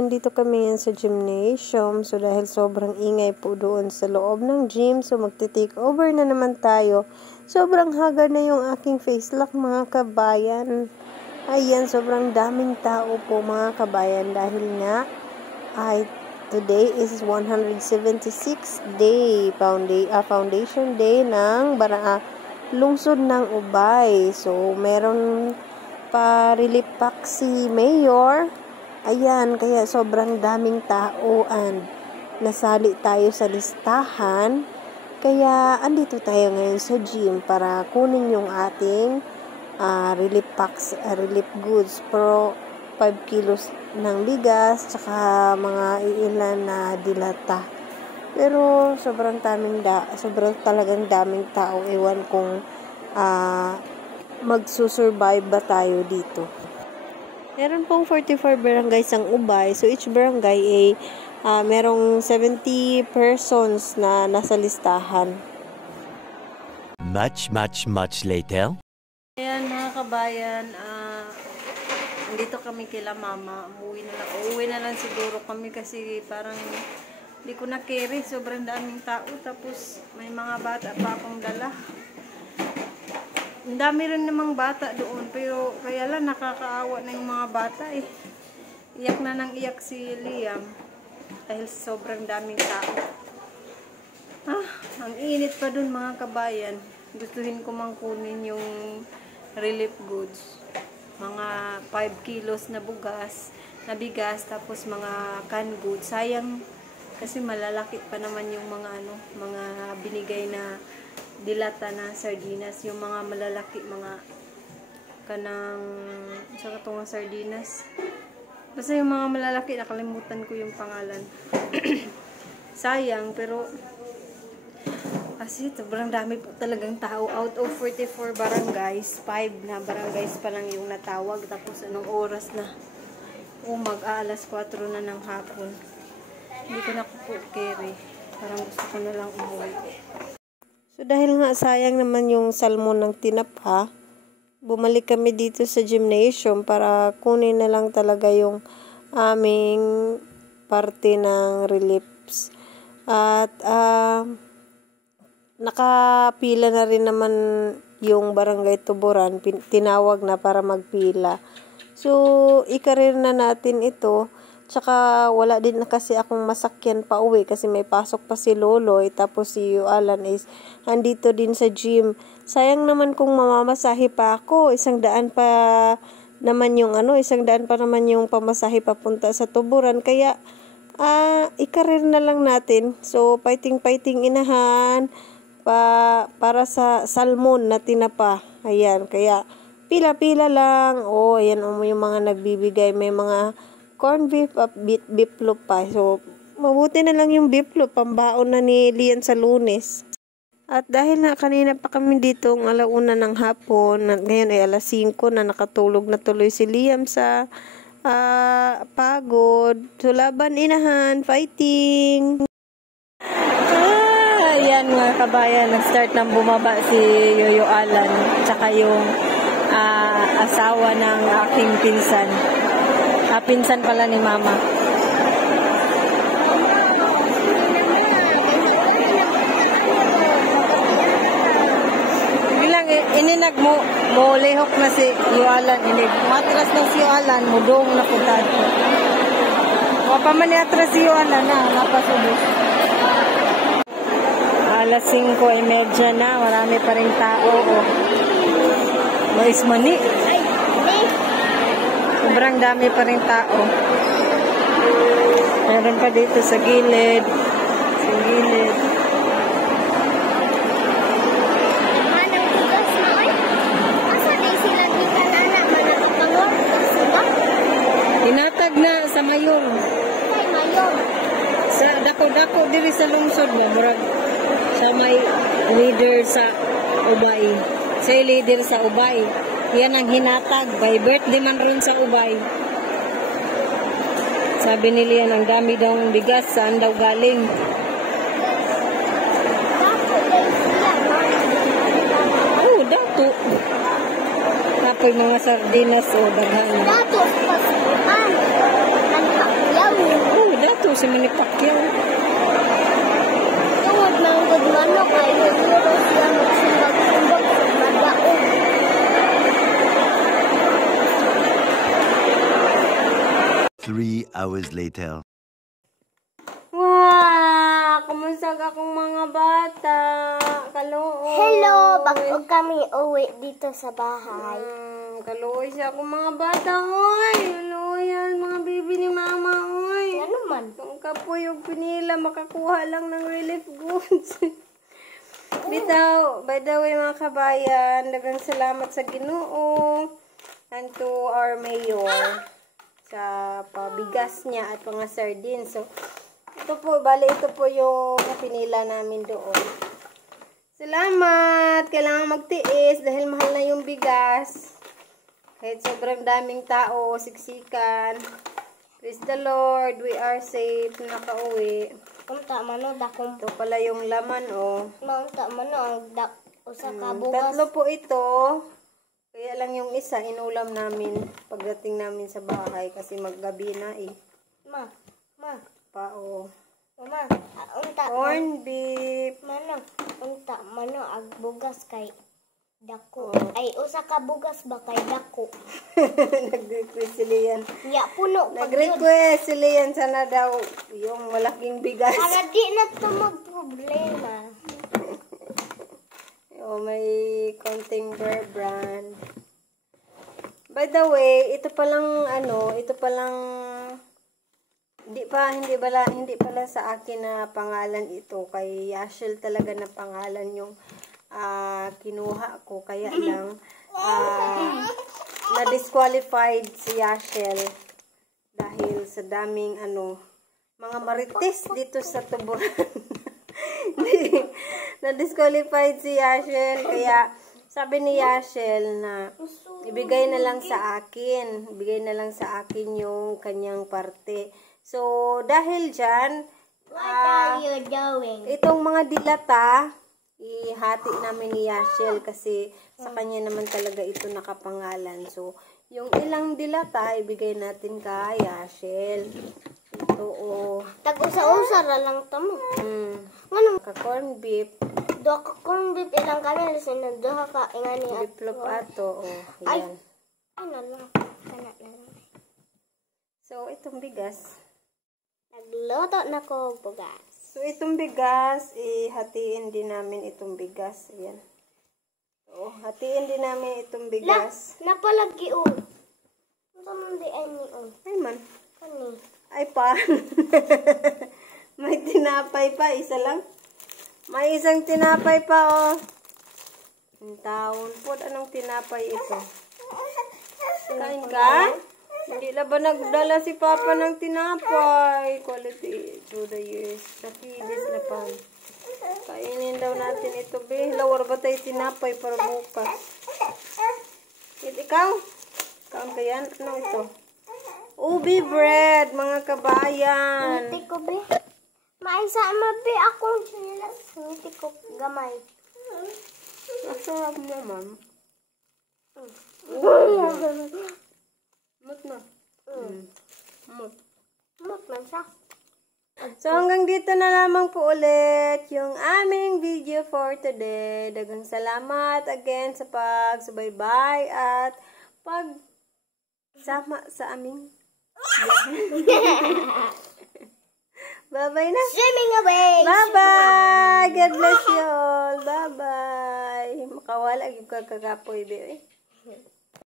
nandito kami ngayon sa gymnasium. So, dahil sobrang ingay po doon sa loob ng gym, so magte-take over na naman tayo. Sobrang haggard na yung aking face look, mga kabayan. Ayan, sobrang daming tao po, mga kabayan, dahil nga ay today is 176th day, foundation day ng lungsod ng Ubay. So, meron pa relief pack si Mayor. Ayan, kaya sobrang daming tao and nasali tayo sa listahan. Kaya andito tayo ngayon sa gym para kunin yung ating relief packs, relief goods. Pero 5 kilos ng bigas, tsaka mga ilan na dilata. Pero sobrang talagang daming tao. Ewan kung magsusurvive ba tayo dito. Meron pong 44 barangays ang Ubay. So, each barangay ay merong 70 persons na nasa listahan. Much later. Ayan, mga kabayan, dito kami kila mama. Uuwi na lang siguro kami kasi parang hindi ko na-carry. Sobrang daming tao. Tapos, may mga bata pa akong dala. Ang dami rin namang bata doon, pero kaya lang nakakaawa na yung mga bata eh. Iyak na nang iyak si Liam dahil sobrang daming tao. Ang init pa doon, mga kabayan. Gustuhin ko mang kunin yung relief goods. Mga 5 kilos na bigas, tapos mga canned goods. Sayang kasi malalaki pa naman yung mga binigay na dilata na sardinas, yung mga malalaki, mga kanang sa katong sardinas. Basta yung mga malalaki, nakalimutan ko yung pangalan. Sayang, pero kasi sobrang dami po talagang tao. Out of 44 barangays, 5 na barangays pa lang yung natawag. Tapos anong oras na? Mag-aalas 4 na ng hapon. Hindi ko na po carry. Parang gusto ko na lang umuwi. So, dahil nga sayang naman yung salmon ng tinapa, bumalik kami dito sa gymnasium para kunin na lang talaga yung aming parte ng reliefs. At, nakapila na rin naman yung barangay Tuburan, tinawag na para magpila. So, ikarir na natin ito. Tsaka, wala din na kasi akong masakyan pa uwi kasi may pasok pa si Loloy. Tapos si Alan is andito din sa gym. Sayang naman kung mamamasahe pa ako. 100 pa naman yung pamasahe papunta sa Tuburan. Kaya, ikarir na lang natin. So, fighting inahan para sa salmon na tinapa. Ayan, kaya pila-pila lang. Ayan yung mga nagbibigay. May mga corn beef at beef loaf pa. So, mabuti na lang yung beef loaf. Pambaon na ni Lian sa Lunes. At dahil na kanina pa kami dito ng 1:00 ng hapon, at ngayon ay 5:00 na, nakatulog na tuloy si Liam sa pagod. So, laban inahan, fighting! Ayan mga kabayan, nag-start ng bumaba si Yoyo Alan, tsaka yung asawa ng aking pinsan. Pinsan pala ni Mama. Bilang ininag mo lehok na si Yualan. Matras na si Yualan, mudong na puntad ko. Wapa man atras si Yualan na, napasubos. 5:30 na, marami pa rin tao. Mais mani. Sobrang dami pa rin tao. Meron pa dito sa gilid. Manang tugas na oy. Asa day sila gikan anak manakapangor sila? Inatag na sa mayor. Kay mayor. Sa dako diri sa lungsod mo, murag sa may leader sa Ubay. Sa leader sa Ubay. Yan ang hinatag. By birthday man rin sa Ubay. Sabi nila yan, ang dami daw ng bigas. Saan daw galing? Dato. Tapoy mga sardinas o daghan. Dato, pasukan. Ang si Manny Pacquiao. Tungod ng good manok ay siguro siya magsumbag-sumbag sa madaog. 3 hours later. Wow! Kumusta ka kong mga bata? Kaluoy. Hello, bago kami uwi dito sa bahay. Kaluoy siya akong mga bata, oy. Kaluoy yan, mga baby ni mama, oy. Ano man? Kung kapoy yung pinila, makakuha lang ng relief goods. Bitaw, by the way mga kabayan, dagang salamat sa Ginoo and to our mayor sa pabigas niya at mga sardines. So, ito po, bali ito po yung pinila namin doon. Salamat! Kailangan magtiis dahil mahal na yung bigas. Kahit sobrang daming tao, siksikan. Praise the Lord, we are safe, nakauwi. Unta mano dakong Ito pala yung laman, oh. unta mano ang usa ka bugas. Tatlo po ito. Kaya lang yung isa, inulam namin pagdating namin sa bahay kasi maggabi na eh. Ma. Pao. Mama, unta Corn beef. mano. Unta mano ang bugas kay dako. Ay usa ka bugas ba kay dako. Nag-request si Lian. Ya puno pag yun. Nag-request si Lian sana daw yung malaking bigas. Para di na to magproblema. Oh, may konting bear brand. By the way, ito palang hindi pala sa akin na pangalan ito. Kay Yashel talaga na pangalan yung kinuha ko. Kaya lang na-disqualified si Yashel dahil sa daming mga marites dito sa tuburan. Na-disqualified si Yashel. Kaya sabi ni Yashel na ibigay na lang sa akin. Ibigay na lang sa akin yung kanyang parte. So, dahil dyan, What are you doing? itong mga dilata, ihati namin ni Yashel kasi sa kanya naman talaga ito nakapangalan. So, yung ilang dilata, ibigay natin kay Yashel. Ito, oh. Tag-usa-usa ra lang to mo. Ngano ka corn beef, Do ka kung bib ilang kami sinod duha ka ingani at biplop ato, oh. Ay. Yan. ano lang kana na lang. So, itong bigas. Nagluto na ko og bugas. So, itong bigas, hatiin din namin itong bigas. Ayan. So, hatiin din namin itong bigas. Napalagi o. Unsa man di ay ni o. Ay man. Kani. Ay pa. May tinapay pa. Isa lang. May isang tinapay pa, oh. Ang taon po. Anong tinapay ito? Kain ka? Hindi na ba nagdala si Papa ng tinapay? Quality through the years. Nakibis na pa. Kainin daw natin ito, be. Lawar ba tayo tinapay para bukas? Ikaw? Kaon ka yan? Ano ito? Ubi bread, mga kabayan. Ngiti ko be. Maisa mabi akong sinilas. Ngiti ko gamay. Masarap naman. Mut na. Mut man siya. So, hanggang dito na lamang po ulit yung aming video for today. Dagang salamat again sa pagsubaybay at pagsama sa aming bye-bye na. Swimming away. Bye-bye. God bless you all. Bye-bye. Makawala yung kakapoy, be.